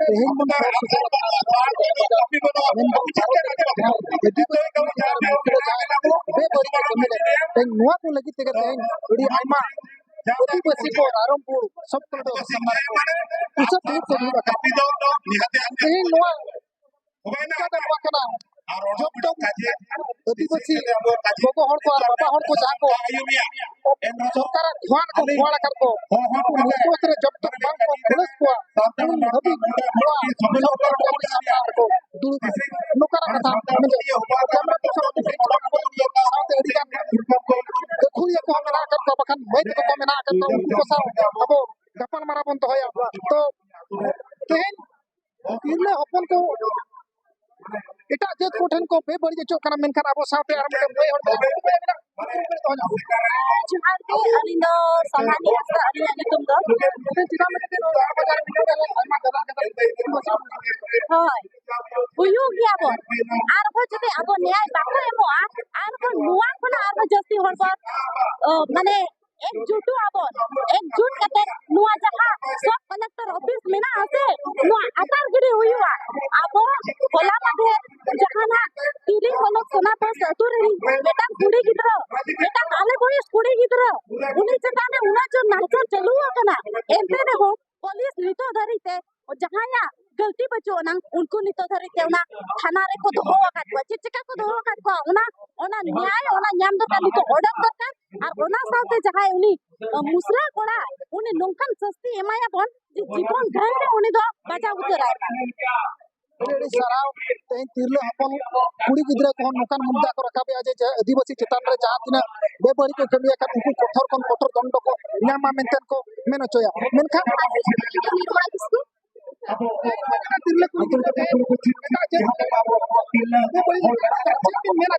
तेहन मन सर सुसर नोआ को लगी तेगे तेहन बड़ी आइमा आदिवासी को आरमपुर सब तो सम्मान को सब ठीक को भी बता तेहन नोआ का दवा कना जब तक आदिवासी गोगो हर को बाबा हर को जा को सरकार ध्यान को खोल कर को मुख्यमंत्री जब तक बांग को पुलिस को अभी सरकार को सामने को दूर नोकर कथा मुझे कैमरा तो सब साथ एडिया देखो ये को मना कर को बखन वैद को मना कर तो उनको सा अब गपन मारा बंद होया तो तेन इनले अपन को इटा जत कोठन को पे बड़ी जो कना मेनखान अब साथे आर मते मोय हर जुहार के अलिंदो संहानी हस्ता अलिना नितुम दो चिना मते हाय उयु गया बो आर हो जते अब न्याय बाको एमो आर को नुआ खना आर जस्ती हरबो माने एकजुट कते नुआ जहा सब कलेक्टर ऑफिस मेना आसे नुआ आतार गिडी हुआ अब होला माधे जहाना तिली हलक सोना तो सतुरी बेटा कुड़ी गिद्र बेटा आले बोइस कुड़ी गिद्र उनी चताने उना जो नाचो चलु कना एते ने हो पुलिस नितो धरिते जहाया गलती बचो ना उनको नितो धरिते उना थाना रे को दोहो काट चिचिका को दोहो काट को उना न्याय उना न्याम दो का नितो ऑर्डर दरकार আর ওনা সাথে যাহাই উনি মুসরা কোড়া উনি নংকান সস্তি এমায়া বন যে জীবন গায়রে উনি দ বাজা উতরায় एडी सराव तेन तिरले अपन कुड़ी गिद्रा को नोकान मुद्दा को रखाबे आज आदिवासी चितान रे जहां तिना बेबड़ी को कमिया का उनको कठोर दंड को न्यामा मेंटेन को मेनो चोया मेनखा निर्माण किसको तिरले को मेरा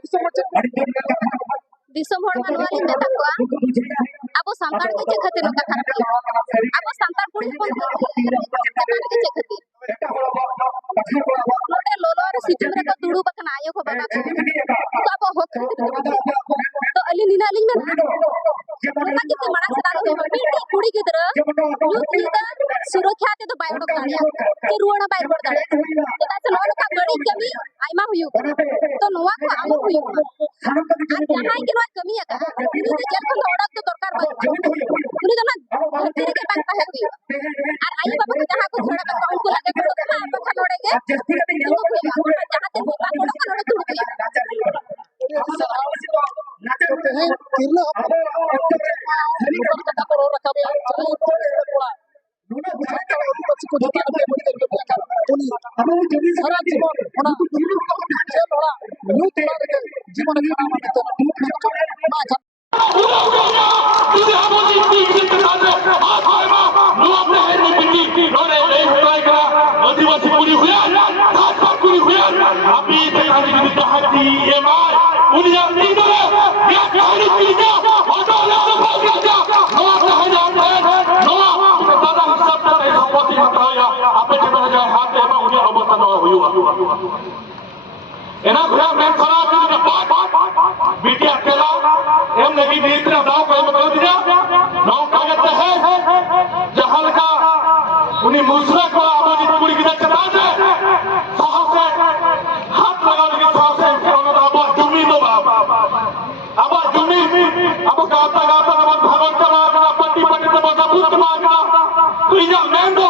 दिसम हड़ मानवाली नेता को अब संतान के चखते नोका खाती अब संतान पुड़ी को संतान के चखती नोटे लोलो और सिचुरे को तुडू बकन आयो को बाबा को अब हो तो अली निनाली में उनका कितने बड़ा सदा हो बेटी कुड़ी की तरह यूथ लीडर सुरक्षा ते तो बाइक गाड़िया के रुवना बाइक बोल दाड़े तो तासे लोन का गड़ी कमी आइमा हुयु तो नोवा को आम हुयु जहां के नोवा कमी है का उनी तो जेल को लौड़क तो दरकार बा उनी तो ना धरती के बात है हुयु और आई बाबा को जहां को छोड़ा का उनको लगे तो हां तो खलोड़ेगे जहां ते होता कोड़ा खलोड़े तुड़ गया तिरले अपन नोकान का करो रखाबे चाहे नुना बुझाई का आदिवासी को जितना पे बड़ी करके का उनी सारा जीवन होना जे लोड़ा न्यू तोड़ा रे जीवन खाना में तो मा जा तुझे हमनी की साथे हाथ हायमा नु अपने है बिटी रोने नहीं होएगा आदिवासी पूरी हुआ हाथ पूरी हुआ अभी तक आदि तो हाथी ये मार उनी अपनी तो या कहानी की जा ऑटो ले तो भाग जा नवा कहा जाता है नवा दादा सब तो संपत्ति हटाया आपे जो जा हाथ में उनी अवस्था न हुआ एना भरा मैं खराब के बात बेटी अकेला एम नहीं नेत्र दाव को बता दिया नौ कागज है जहां का उनी मुसरा को आवाज पूरी की चटा दे साहब से हाथ लगा के साहब से अब जुमी दो अब जुमी अब गाता अब भगवान का पट्टी पट्टी तो बता पुत मांगना तो या मैंगो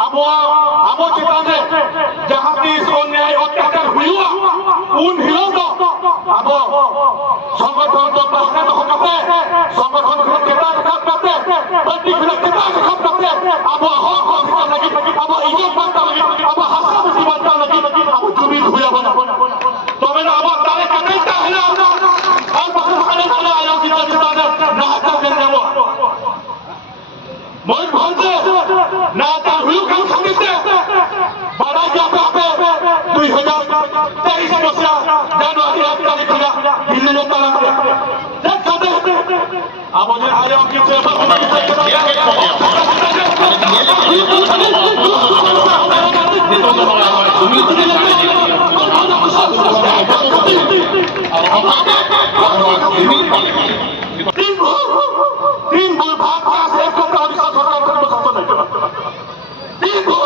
अब चिता दे जहां की इस अन्याय अत्याचार हुआ उन हिलो दो अब संगठन तो प्रश्न तो करते संगठन को केता करते पट्टी को केता करते अब हो लगी अब इज्जत बनता लगी अब हंसा मुसी बनता लगी अब जुमी हुआ बना तो मैंने अब तारे कनेक्ट है ना और बहुत खाने वाला आया कि चिता दे ना हटा देने वो मोर भांजे ना ता हुई काम समझते बड़ा जाता है 2023 मसिया जनवरी 8 तारीख को दिल्ली में ताला जब खाते अब मुझे आया कि चेंबर तीन भाग से एक को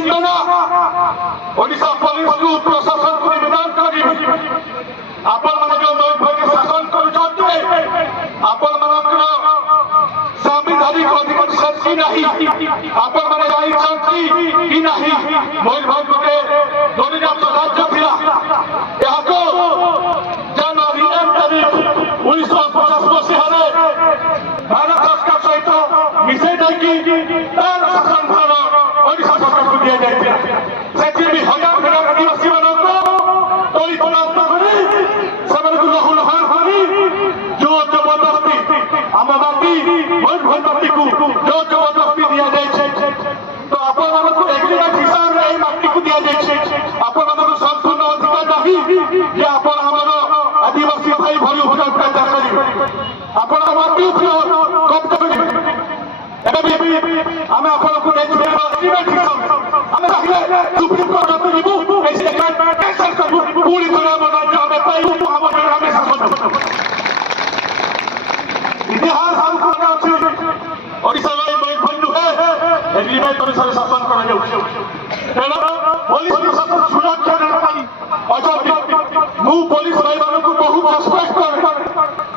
ଚିନ୍ତନା ଓଡ଼ିଶା ପୋଲିସକୁ ପ୍ରଶାସନକୁ ନିବେଦନ କରିବି ଆପଣମାନେ ଯେଉଁ ନୈଭୈକ ଶାସନ କରୁଛନ୍ତି ଆପଣମାନଙ୍କର ସାମ୍ବିଧାନିକ ଅଧିକାର ସେତିକି ନାହିଁ ଆପଣମାନେ ଜାଣିଛନ୍ତି କି ନାହିଁ ମୟୂରଭଞ୍ଜ ଗୋଟେ ଦଣ୍ଡିନାଥ ରାଜ୍ୟ ଥିଲା ଏହାକୁ ଜାନୁଆରୀ 1 ତାରିଖ 1950 ମସିହାରେ ଭାରତ ସରକାର ସହିତ ମିଶାଇ ଦେଇକି ତାର ଶାସନ ଭାର ଓଡ଼ିଶା ସରକାରକୁ ଦିଆଯାଇଥିଲା ସେଥିରେ ବି ହଜାର ହଜାର ଆଦିବାସୀମାନଙ୍କୁ ତଳି ତଳାନ୍ତ କରି ସେମାନଙ୍କୁ ଲହୁ ଲହାଣ କରି ଜୋର ଜବରଦସ୍ତି ଆମ ମାଟି ମୟୂରଭଞ୍ଜ ମାଟିକୁ ଜୋର ଜବରଦସ୍ତି ଦିଆଯାଇଛି ତ ଆପଣମାନଙ୍କୁ ଏଗ୍ରିମେଣ୍ଟ ହିସାବରେ ଏହି ମାଟିକୁ ଦିଆଯାଇଛି ଆପଣମାନଙ୍କୁ ସମ୍ପୂର୍ଣ୍ଣ ଅଧିକାର ନାହିଁ ଯେ ଆପଣ ଆମର ଆଦିବାସୀ ଭାଇ ଭଳି ଉପରେ ଅତ୍ୟାଚାର କରିବେ ଆପଣ ମାଟି ଉପରେ କବ୍ଜା କରିବେ ଏବେ ବି ଆମେ ଆପଣଙ୍କୁ ନେଇଯିବେ ଏଗ୍ରିମେଣ୍ଟ ହିସାବରେ ଆମେ ଚାହିଁଲେ ସୁପ୍ରିମକୋର୍ଟକୁ ଯିବୁ ଏହି ଏଗ୍ରିମେଣ୍ଟ କ୍ୟାନ୍ସେଲ କରିବୁ ପୁଣି ଥରେ ଆମ ରାଜ୍ୟ ଆମେ ପାଇବୁ ଆମ ଜଣେ ଆମେ ଶାସନ ଇତିହାସ ଆମକୁ ମନେ ଅଛି ଓଡ଼ିଶାର ଏହି ମୟୂରଭଞ୍ଜ ନୁହେଁ ଏଗ୍ରିମେଣ୍ଟ ଅନୁସାରେ ଶାସନ କରାଯାଉଛି ତେଣୁ ପୋଲିସ ପ୍ରଶାସନ ସୁରକ୍ଷା ଦେବା ପାଇଁ ଅଛନ୍ତି ମୁଁ ପୋଲିସ ଭାଇମାନଙ୍କୁ ବହୁତ ରେସ୍ପେକ୍ଟ କରେ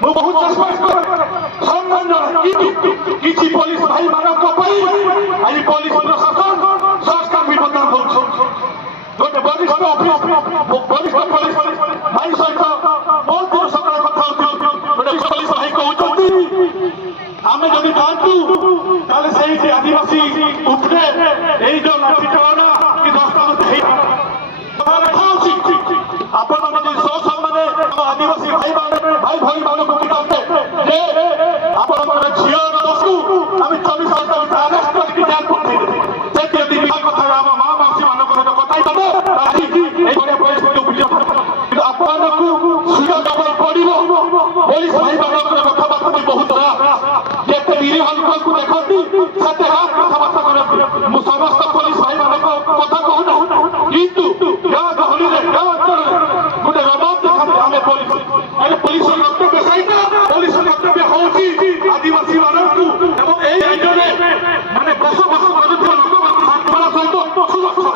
ମୁଁ ବହୁତ ରେସ୍ପେକ୍ଟ କରେ ସମ୍ମାନ ଜଣାଏ କିଛି ପୋଲିସ ଭାଇମାନଙ୍କ ପାଇଁ ଆଜି ପୋଲିସ ପ୍ରଶାସନ ସଂସ୍କାର ବି ବଦନାମ କରୁଛି ଗୋଟେ ବରିଷ୍ଠ ପୋଲିସ ଭାଇ ସହିତ ବହୁତ ଦିନ ସକାଳେ କଥା ହଉଥିଲି ଗୋଟେ ପୋଲିସ ଭାଇ କହୁଛନ୍ତି ଆମେ ଯଦି ଯାଆନ୍ତୁ ତାହେଲେ ସେଇଠି ଆଦିବାସୀ ଉପରେ ଏଇ ଯୋଉ ଲାଠି ଚାଳନା କି ଦସ୍ତାବେଜ ଆପଣମାନେ ଯଦି ସସମ୍ମାନେ ଆମ ଆଦିବାସୀ ଭାଇ ଭଉଣୀମାନଙ୍କୁ ପିଟାନ୍ତେ ଯେ ଆପଣଙ୍କର ଝିଅର ଦୋଷକୁ ଆମେ 24 ଘଣ୍ଟା ଭିତରେ ଆରେଷ୍ଟ କରିକି ଜେଲ୍ ପଠେଇଦେବେ ସେଠି ଯଦି ବିବାହ କଥା ଆମ ମା ମାଉସୀମାନଙ୍କ ସହିତ କଥା ହେଇଦେବେ ଏଇଭଳିଆ ପରିସ୍ଥିତି ବୁଝିବ କିନ୍ତୁ ଆପଣଙ୍କୁ ସୁଯୋଗ ଦେବାକୁ ପଡ଼ିବ ପୋଲିସ ଭାଇମାନଙ୍କର କଥାବାର୍ତ୍ତା ବି ବହୁତ ଯେତେ ନିରୀହ ଲୋକଙ୍କୁ ଦେଖନ୍ତି ସେତେ କଥାବାର୍ତ୍ତା କରନ୍ତି ମୁଁ ସମସ୍ତ ପୋଲିସ ଭାଇମାନଙ୍କ କଥା କହୁନାହିଁ କିନ୍ତୁ ଗାଁ ଗହଳିରେ ଗାଁ ଅଞ୍ଚଳରେ ଗୋଟେ ରବାବ ଦେଖାନ୍ତି ଆମେ ପୋଲିସ ହେଲେ ପୋଲିସର କର୍ତ୍ତବ୍ୟ ସହିତ ପୋଲିସର କର୍ତ୍ତବ୍ୟ ହଉଛି ଆଦିବାସୀ ମାନଙ୍କୁ ଏବଂ ଏଇ ରାଜ୍ୟରେ ମାନେ ବସବାସ କରୁଥିବା ଲୋକମାନଙ୍କୁ ସାନ୍ତ୍ୱନା ସହିତ ସୁରକ୍ଷା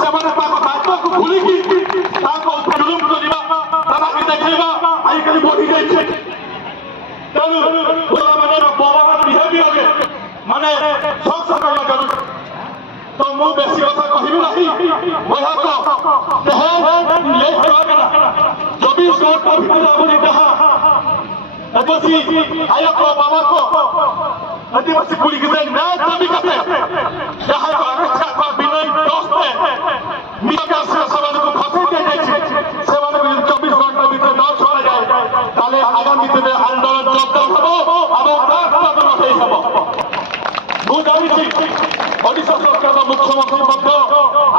ସେମାନେ ତାଙ୍କ ଦାୟିତ୍ୱକୁ ଭୁଲିକି ତାଙ୍କ ଉପରେ ଜୁଲୁମ କରିବା ତାଙ୍କୁ ଦେଖେଇବା ଆଜିକାଲି ବଢିଯାଇଛି ତେଣୁ ମାନେ ବଡ ବିହେଭିୟର ମାନେ ସକ୍ସ କରିବା ଜରୁରୀ ତ ମୁଁ ବେଶୀ କଥା କହିବି ନାହିଁ ଏହାକୁ ଯଦି କୋର୍ଟ ଭିତରେ আপনি যাহা আদিবাসী আয়ক বাবাক আদিবাসী পুলিকে ন্যায় দাবি করতে যাহা রক্ষা করা বিনয় দোষে মিডিয়া সেମାନଙ୍କୁ ଫସାଇ ଦିଆଯାଇଛି ସେମାନଙ୍କୁ 24 ଘଣ୍ଟା ଭିତରେ ନ ଛଡ଼ାଯାଏ ତାହେଲେ ଆଗାମୀ ଦିନରେ ଆନ୍ଦୋଳନ ଜବରଦସ୍ତ ହେବ ଏବଂ ରାଜପଥନ ହେବ ମୁଁ ଜାଣିଛି ଓଡ଼ିଶା ସରକାରର ମୁଖ୍ୟମନ୍ତ୍ରୀ ମଧ୍ୟ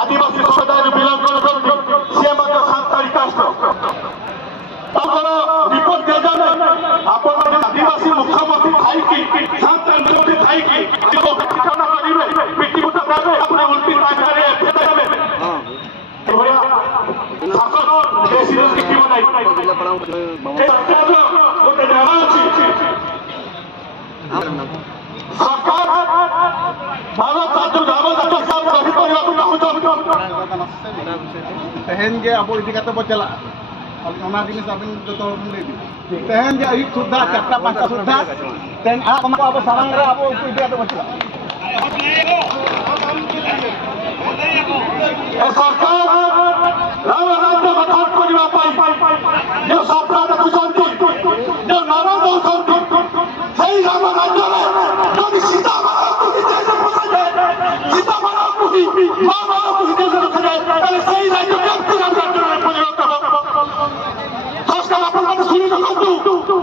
ଆଦିବାସୀ ସମ୍ପ୍ରଦାୟରୁ ବିଲଙ୍ଗ କରନ୍ତି ସିଏ ମଧ୍ୟ ସାନ୍ତାଳୀ କାଷ୍ଟ ତାଙ୍କର ରିପୋର୍ଟ ଦିଆଯାଏ ଆପଣ ଆଦିବାସୀ ମୁଖ୍ୟମନ୍ତ୍ରୀ ଥାଇକି ସାନ୍ତାଳୀ ମୁଖ୍ୟମନ୍ତ୍ରୀ ଥାଇକି ଠିକଣା କରିବେ ପିଟିବୁଟା ଦେବେ ଆପଣ ଉଲ୍ଟି ତାଗାରେ ଫେରାଇବେ ଏଭଳିଆ ଶାସନ ଦେଶରେ ଶିଖିବ ନାହିଁ ଗୋଟେ ନାମ ଅଛି सरकार भारत राज्य रामदास साहब गठित କରିବାକୁ ଚାହୁଁଛନ୍ତି तेहन जे अब इदी कते बचला ओना जिनिस आबिन जतो बन दे तेहन जे ई सुद्धा 4-5 सुद्धा तेन आ हमको अब सारंग रे अब इदी कते बचला ए सरकार राम राज्य गठन କରିବା ପାଇଁ जो सपना ଦେଖୁଛନ୍ତି जो ନାରା ଦଉଛନ୍ତି ସେଇ ରାମ ରାଜ୍ୟରେ ଯଦି ସୀତା ମାନଙ୍କୁ ବିଦେଶ ପଠାଯାଏ ସୀତା ମାନଙ୍କୁ ମା ମାନଙ୍କୁ ବିଦେଶ ରଖାଯାଏ ତାହେଲେ ସେଇ ରାଜ୍ୟ କେମିତି ରାଜ୍ୟରେ ପରିଣତ ହେବ ସଂସ୍କାର ଆପଣମାନେ ଶୁଣି ରଖନ୍ତୁ